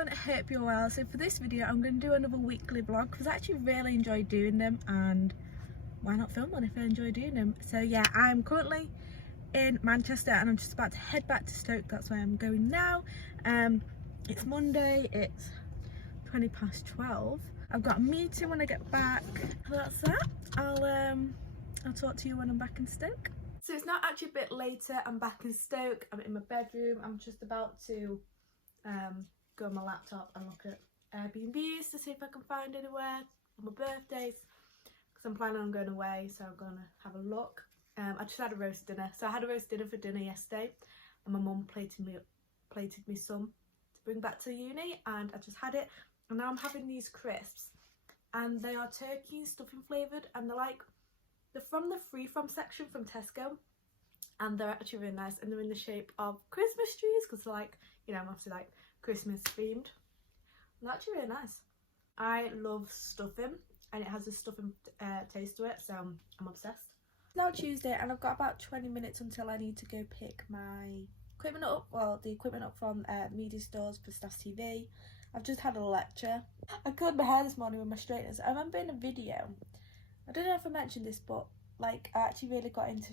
everyone, I hope you're well. So for this video I'm going to do another weekly vlog because I actually really enjoy doing them, and why not film one if I enjoy doing them. So yeah, I'm currently in Manchester and I'm just about to head back to Stoke. That's where I'm going now. It's Monday, it's 12:20. I've got a meeting when I get back. That's that. I'll talk to you when I'm back in Stoke. So it's not actually a bit later. I'm back in Stoke. I'm in my bedroom. I'm just about to go on my laptop and look at Airbnbs to see if I can find anywhere on my birthdays, because I'm planning on going away, so I'm gonna have a look. I just had a roast dinner. So I had a roast dinner for dinner yesterday, and my mum plated me some to bring back to uni, and I just had it. And now I'm having these crisps, and they are turkey and stuffing flavoured, and they're from the free from section from Tesco, and they're actually really nice, and they're in the shape of Christmas trees because they're like, you know, I'm obviously like Christmas themed. And they're actually really nice. I love stuffing, and it has a stuffing taste to it, so I'm obsessed. It's now Tuesday and I've got about 20 minutes until I need to go pick my equipment up, well, the equipment up from media stores for StaffsTV. I've just had a lecture. I curled my hair this morning with my straighteners. I remember in a video, I don't know if I mentioned this, but like I actually really got into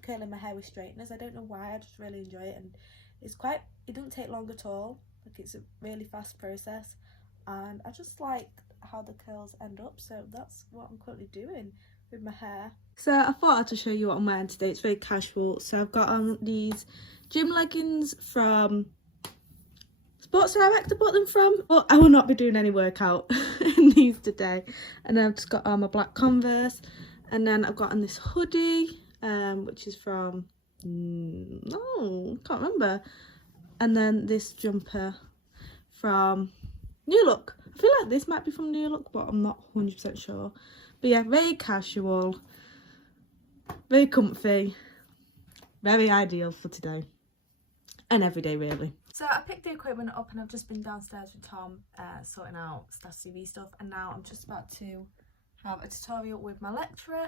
curling my hair with straighteners. I don't know why, I just really enjoy it, and it doesn't take long at all. Like, it's a really fast process, and I just like how the curls end up, so that's what I'm currently doing with my hair. So I thought I'd just show you what I'm wearing today. It's very casual. So I've got on these gym leggings from Sports Direct, I bought them from, but I will not be doing any workout in these today. And then I've just got on my black Converse, and then I've got on this hoodie, which is from, no, can't remember. And then this jumper from New Look. I feel like this might be from New Look, but I'm not 100% sure. But yeah, very casual, very comfy, very ideal for today and every day really. So I picked the equipment up and I've just been downstairs with Tom sorting out StaffsTV stuff, and now I'm just about to have a tutorial with my lecturer,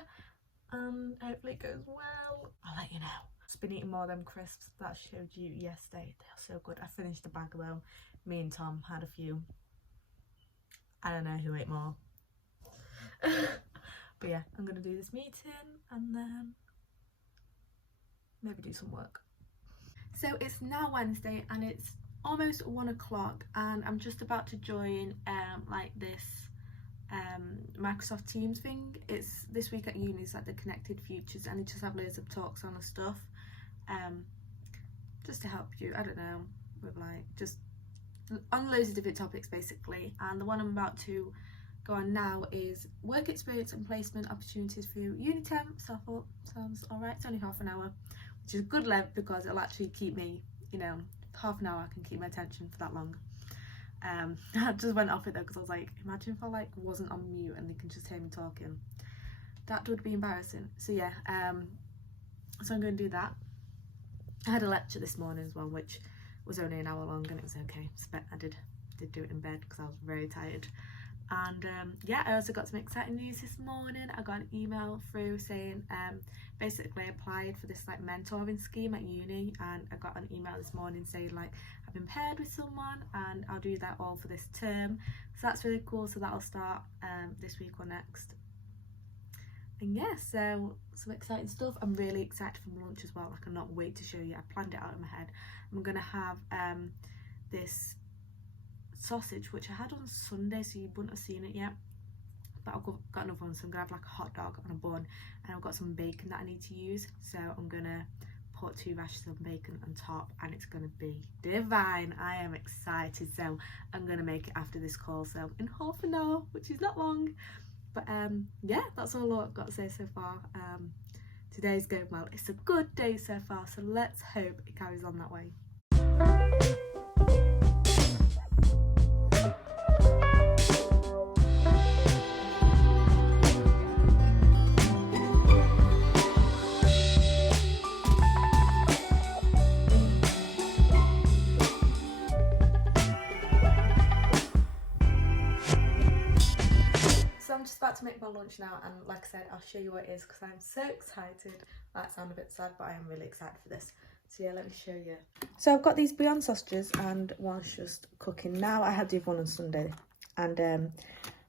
and hopefully it goes well. I'll let you know. Just been eating more of them crisps that I showed you yesterday. They are so good. I finished the bag though. Me and Tom had a few. I don't know who ate more. But yeah, I'm going to do this meeting and then maybe do some work. So it's now Wednesday and it's almost 1 o'clock, and I'm just about to join like this Microsoft Teams thing. It's this week at uni. It's like the Connected Futures, and they just have loads of talks on and stuff, just to help you, I don't know, with like just on loads of different topics basically. And the one I'm about to go on now is work experience and placement opportunities for uni temp. So I thought, sounds alright. It's only half an hour, which is a good length because it'll actually keep me, you know, half an hour I can keep my attention for that long. I just went off it though because I was like, imagine if I like wasn't on mute and they can just hear me talking. That would be embarrassing. So yeah, so I'm going to do that. I had a lecture this morning as well, which was only an hour long, and it was okay. I did do it in bed because I was very tired. And yeah, I also got some exciting news this morning. I got an email through saying basically I applied for this like mentoring scheme at uni, and I got an email this morning saying like I've been paired with someone and I'll do that all for this term. So that's really cool. So that'll start this week or next. And yeah, so some exciting stuff. I'm really excited for my lunch as well. I cannot wait to show you. I planned it out in my head. I'm gonna have this sausage, which I had on Sunday, so you wouldn't have seen it yet, but I've got another one. So I'm gonna have like a hot dog on a bun, and I've got some bacon that I need to use, so I'm gonna put 2 rashes of bacon on top, and it's gonna be divine. I am excited. So I'm gonna make it after this call, so in half an hour, which is not long. But yeah, that's all I've got to say so far. Today's going well. It's a good day so far, so let's hope it carries on that way. I'm just about to make my lunch now, and like I said, I'll show you what it is because I'm so excited. That sounds a bit sad, but I am really excited for this. So yeah, let me show you. So I've got these Beyond sausages and one's just cooking now. I had the other one on Sunday, and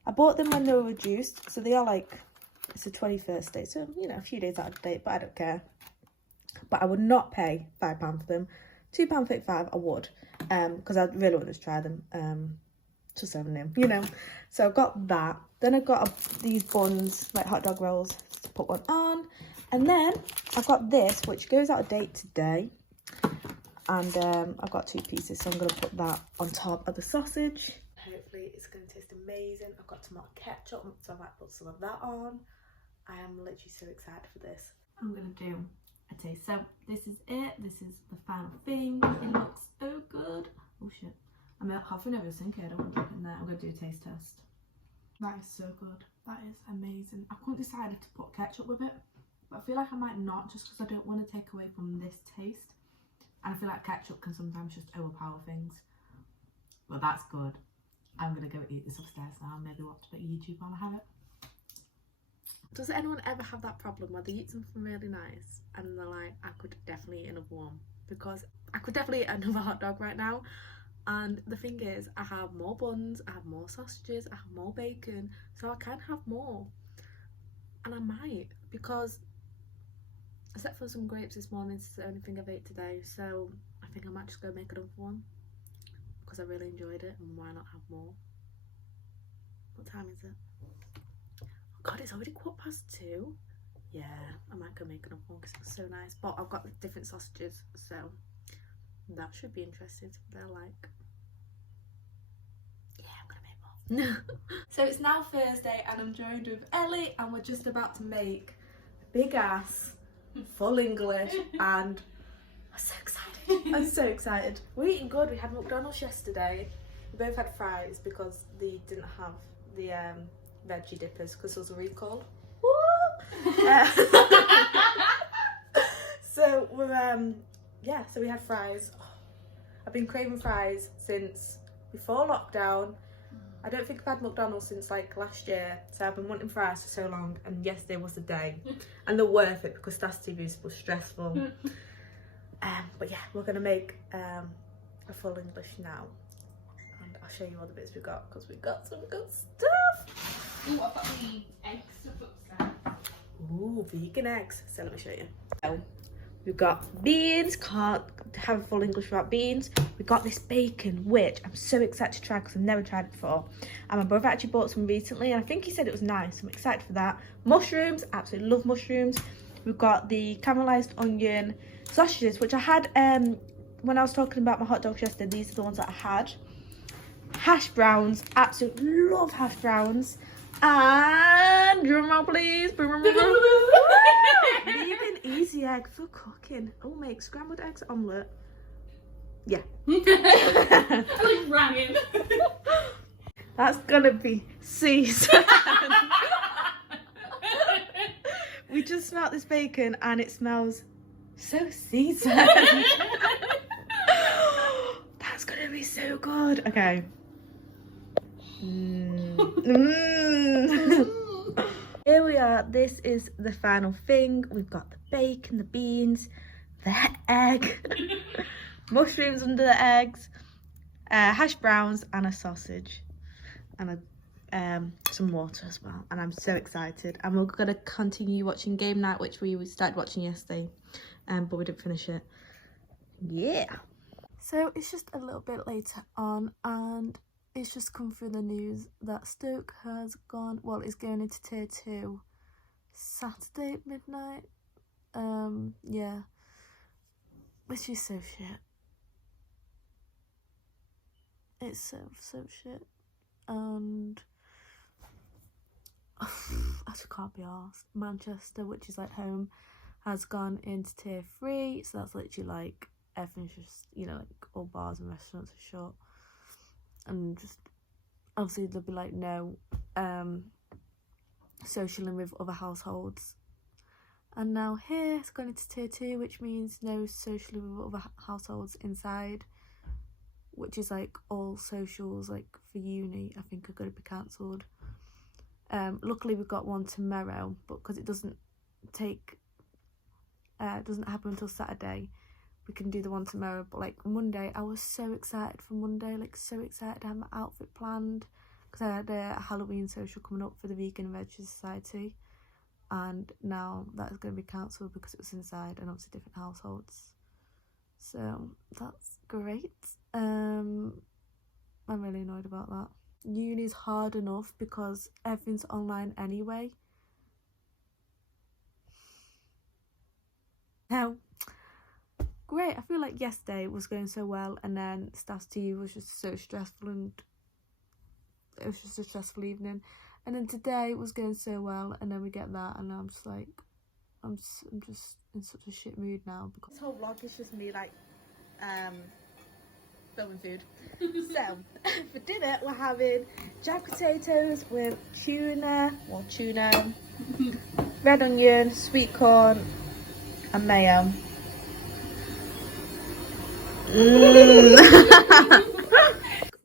I bought them when they were reduced. So they are like, it's the 21st day, so you know, a few days out of date, but I don't care. But I would not pay £5 for them. £2.35 I would, because I really wanted to try them. Just so I knew, you know. So I've got that. Then I've got these buns, like hot dog rolls, to put one on. And then I've got this, which goes out of date today. And I've got 2 pieces, so I'm going to put that on top of the sausage. Hopefully it's going to taste amazing. I've got tomato ketchup, so I might put some of that on. I am literally so excited for this. I'm going to do a taste. So this is it. This is the final thing. It looks so good. Oh shit. I'm halfway over the sink here. I don't want to dip in there. I'm going to do a taste test. That is so good. That is amazing. I couldn't decide if to put ketchup with it, but I feel like I might not, just because I don't want to take away from this taste. And I feel like ketchup can sometimes just overpower things. Well, that's good. I'm going to go eat this upstairs now and maybe watch a bit of YouTube while I have it. Does anyone ever have that problem where they eat something really nice and they're like, I could definitely eat another one? Because I could definitely eat another hot dog right now. And the thing is, I have more buns, I have more sausages, I have more bacon, so I can have more. And I might, because except for some grapes this morning, it's the only thing I've ate today, so I think I might just go make another one, because I really enjoyed it, and why not have more? What time is it? Oh god, it's already 2:15. Yeah, I might go make another one because it was so nice. But I've got different sausages, so that should be interesting. They're like, yeah, I'm gonna make more. So it's now Thursday and I'm joined with Ellie and we're just about to make a big ass full English and I'm so excited. I'm so excited. We're eating good. We had McDonald's yesterday. We both had fries because they didn't have the veggie dippers because there was a recall. So we're yeah, so we had fries. I've been craving fries since before lockdown. I don't think I've had McDonald's since like last year, so I've been wanting fries for so long, and yesterday was the day. And they're worth it because StaffsTV was stressful. But yeah, we're gonna make a full English now, and I'll show you all the bits we got because we got some good stuff. Ooh, I've got the eggs to put there. Ooh, vegan eggs. So let me show you. So, we've got beans, can't have a full English without beans. We've got this bacon, which I'm so excited to try because I've never tried it before. And my brother actually bought some recently and I think he said it was nice. I'm excited for that. Mushrooms, absolutely love mushrooms. We've got the caramelised onion sausages, which I had when I was talking about my hot dogs yesterday. These are the ones that I had. Hash browns, absolutely love hash browns. And drum roll please. Vegan easy egg for cooking. Oh, make scrambled eggs omelette. Yeah. I like ran in. That's gonna be seasoned. We just smelled this bacon and it smells so seasoned. That's gonna be so good. Okay. Here we are. This is the final thing. We've got the bacon, the beans, the egg, mushrooms under the eggs, hash browns and a sausage and some water as well. And I'm so excited. And we're going to continue watching game night, which we started watching yesterday, but we didn't finish it. Yeah. So it's just a little bit later on and it's just come through the news that Stoke has gone, well, it's going into tier 2 Saturday at midnight. Yeah, which is so shit. It's so shit. And I just can't be arsed. Manchester, which is like home, has gone into tier 3, so that's literally like everything's just, you know, like all bars and restaurants are shut. And just obviously there'll be like no socialing with other households. And now here it's gone into tier 2, which means no socialing with other households inside, which is like all socials like for uni I think are going to be cancelled. Luckily we've got one tomorrow, but because it doesn't happen until Saturday, we can do the one tomorrow. But like Monday, I was so excited for Monday, like so excited to have my outfit planned, because I had a Halloween social coming up for the Vegan and Veggie Society, and now that's going to be cancelled because it was inside and obviously different households. So that's great. I'm really annoyed about that. Uni's hard enough because everything's online anyway. Now, great. I feel like yesterday was going so well, and then StaffsTV was just so stressful, and it was just a stressful evening. And then today was going so well, and then we get that, and I'm just like, I'm just in such a shit mood now. Because this whole vlog is just me like filming food. So for dinner we're having jack potatoes with tuna, red onion, sweet corn and mayo. It's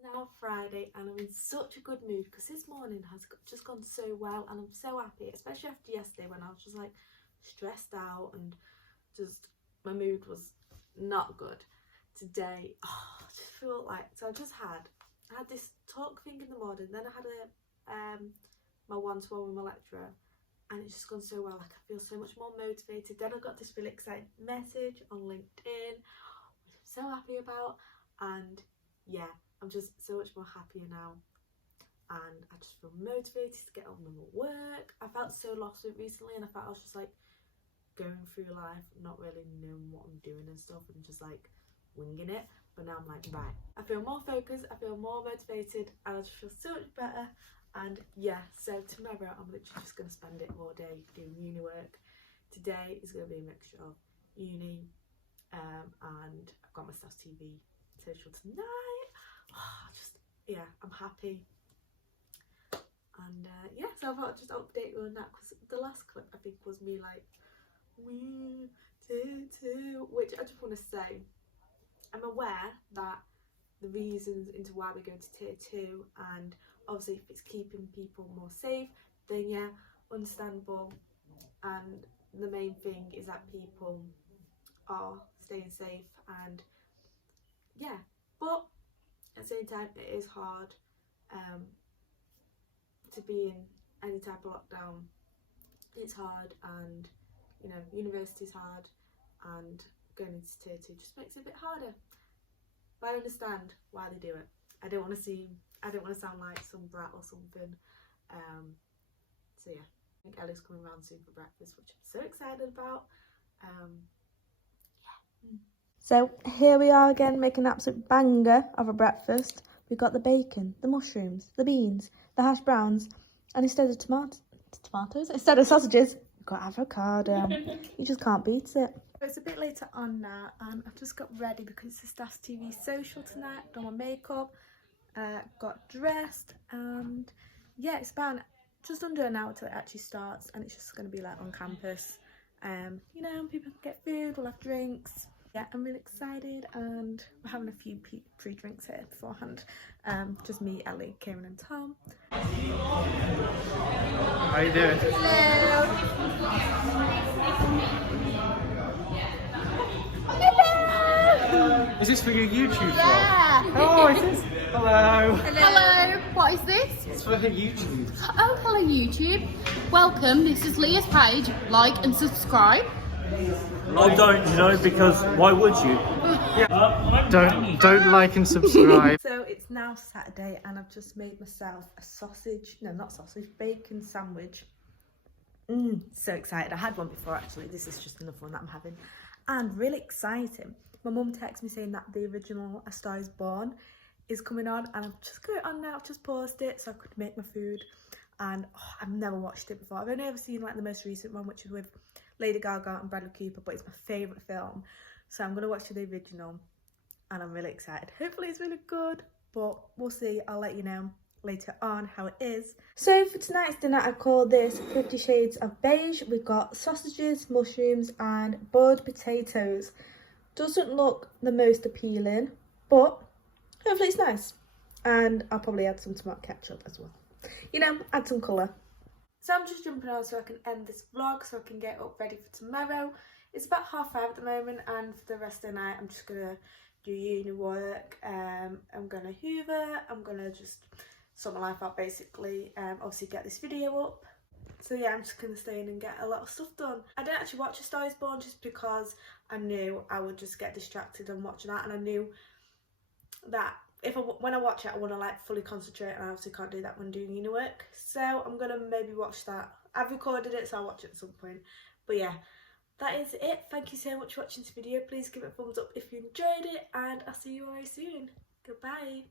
now Friday and I'm in such a good mood because this morning has just gone so well, and I'm so happy, especially after yesterday when I was just like stressed out and just my mood was not good. Today, I just feel like, so I had this talk thing in the morning, then I had my one-to-one with my lecturer, and it's just gone so well. Like I feel so much more motivated. Then I got this really exciting message on LinkedIn, which I'm so happy about, and yeah, I'm just so much more happier now, and I just feel motivated to get on with my work. I felt so lost recently, and I felt I was just like going through life not really knowing what I'm doing and stuff, and just like winging it. But now I'm like, right, I feel more focused, I feel more motivated, and I just feel so much better. And yeah, so tomorrow I'm literally just going to spend it all day doing uni work. Today is going to be a mixture of uni and I've got my StaffsTV social tonight. Yeah, I'm happy. And yeah, so I thought I'd just update you on that, because the last clip I think was me like, which I just want to say, I'm aware that the reasons into why we go to tier 2, and obviously if it's keeping people more safe, then yeah, understandable. And the main thing is that people are staying safe, and yeah, but at the same time it is hard to be in any type of lockdown. It's hard, and you know, university's hard, and going into tier 2 just makes it a bit harder. But I understand why they do it. I don't want to sound like some brat or something. So yeah, I think Ellie's coming around soon for breakfast, which I'm so excited about. Yeah. So here we are again, making an absolute banger of a breakfast. We've got the bacon, the mushrooms, the beans, the hash browns, and instead of instead of sausages, we've got avocado. You just can't beat it. It's a bit later on now, and I've just got ready because it's a StaffsTV social tonight. Done my makeup, got dressed, and yeah, it's about just under an hour till it actually starts, and it's just going to be like on campus. You know, people can get food, we'll have drinks. Yeah, I'm really excited, and we're having a few pre-drinks here beforehand. Just me, Ellie, Kieran and Tom. How you doing? Is this for your YouTube vlog? Yeah. Oh, is this? Hello. Hello. What is this? It's for her YouTube. Oh, hello YouTube. Welcome. This is Leah's page. Like and subscribe. Oh, don't, you know, because why would you? Yeah. Don't like and subscribe. So it's now Saturday, and I've just made myself a bacon sandwich. So excited. I had one before actually. This is just another one that I'm having, and really exciting. My mum texted me saying that the original A Star Is Born is coming on, and I've just got it on now. I've just paused it so I could make my food, and I've never watched it before. I've only ever seen like the most recent one, which is with Lady Gaga and Bradley Cooper, but it's my favourite film, so I'm going to watch the original, and I'm really excited. Hopefully it's really good, but we'll see. I'll let you know later on how it is. So for tonight's dinner, I call this 50 Shades of Beige. We've got sausages, mushrooms and boiled potatoes. Doesn't look the most appealing, but hopefully it's nice, and I'll probably add some tomato ketchup as well, you know, add some colour. So I'm just jumping on so I can end this vlog, so I can get up ready for tomorrow. it's about 5:30 at the moment, and for the rest of the night I'm just gonna do uni work. I'm gonna hoover, I'm gonna just sort my life out basically, obviously get this video up. So yeah, I'm just gonna stay in and get a lot of stuff done. I didn't actually watch A Star Is Born just because I knew I would just get distracted and watching that, and I knew that when I watch it I want to like fully concentrate, and I obviously can't do that when doing uni work. So I'm gonna maybe watch that. I've recorded it, so I'll watch it at some point. But yeah, that is it. Thank you so much for watching this video. Please give it a thumbs up if you enjoyed it, and I'll see you all very soon. Goodbye.